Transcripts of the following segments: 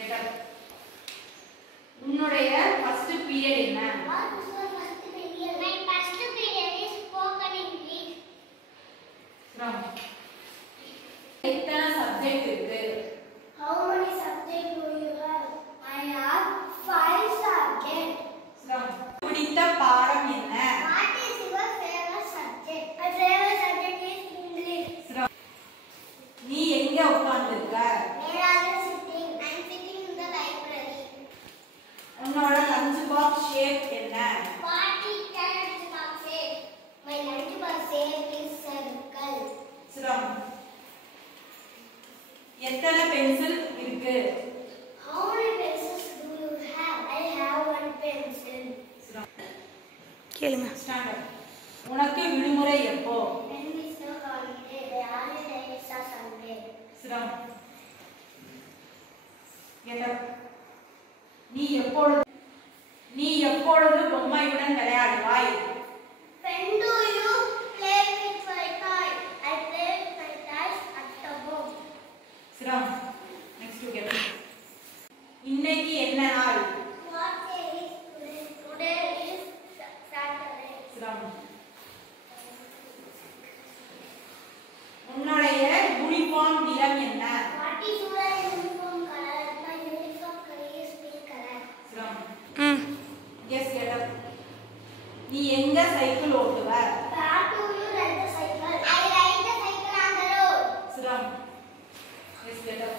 Get up. உன்னுடைய first period என்ன? What is your first period? My first period is spoken English. From. எத்தனை subject இருக்கு? How many subjects do you have? I have 5 subjects. From. பிடித்த பாடம் என்ன? What is your favorite subject? My favorite subject is English. From. நீ எங்க உட்கார்ந்திருக்க? Where are you sitting? I am sitting in the library. உன்னோட lunch box shape என்ன? What is the lunch box shape? My lunch box shape is circle. From. எத்தனை pencil இருக்கு? How many pencils do you have? I have 1 pencil. From. கேளுங்க. Stand up. உனக்கு விடுமுறை எப்போ? When is the holiday? The holiday is a Sunday. From. Get up. நீ எப்பொழுது பொம்மையுடன் விளையாடுவாய்? When do you play with my toy? I play with my toys at the home. From. Next to get up. இன்னைக்கு என்ன நாள்? What day is today? Today is Saturday. From. உன்னுடைய uniform நிறம் என்ன? What is your uniform color? My uniform color is pink color. From. ம். Yes, get up. நீ எங்க cycle ஓட்டுவ? Where do you ride the cycle? I ride the cycle on the road. From. Yes, get up.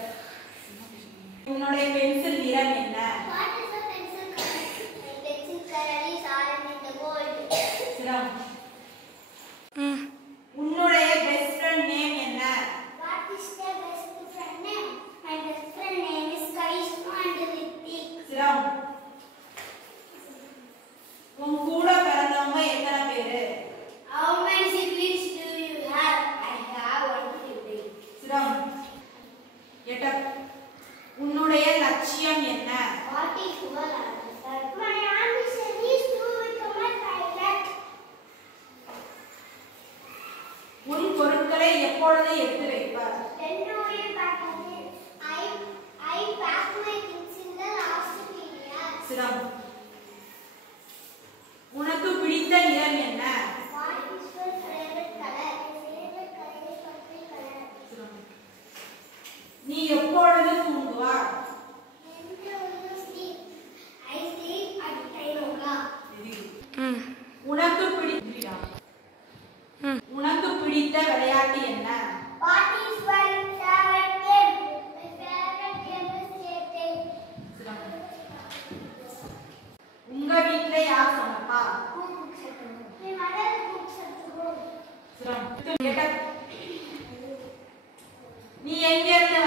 உன்னுடைய pencil நிறம் என்ன? What is the pencil color? My pencil color is orange and the gold. From. ம். உன்னுடைய best friend name என்ன? What is your best friend name? My best friend name is Karishma and Ritik. From. உன் கூட பிறந்தவங்க எத்தனை பேரு? How many siblings do you have? I have 1 sibling. From. Get up. உன்னுடைய லட்சியம் என்ன? What is your answer? My ambition is to become a pilot. உன் பொருட்களை எப்பொழுது எடுத்து வைப்பார்? When do you pack it? I pack my things in the last period. From. உனக்கு பிடித்த நிறம் என்ன? What is your favorite color? My favorite color is purple color. From. நீ எப்பொழுது தூங்குவாய்? When do you sleep? I sleep at 9 o'clock. ம். உனக்கு பிடித்த விளையாட்டு என்ன? What is my favorite game? My favorite game is skating. From. உங்க வீட்ல யார் சமைப்பா? Who cooks at home? My mother cooks at home. From. Get up. நீ எங்க இருந்து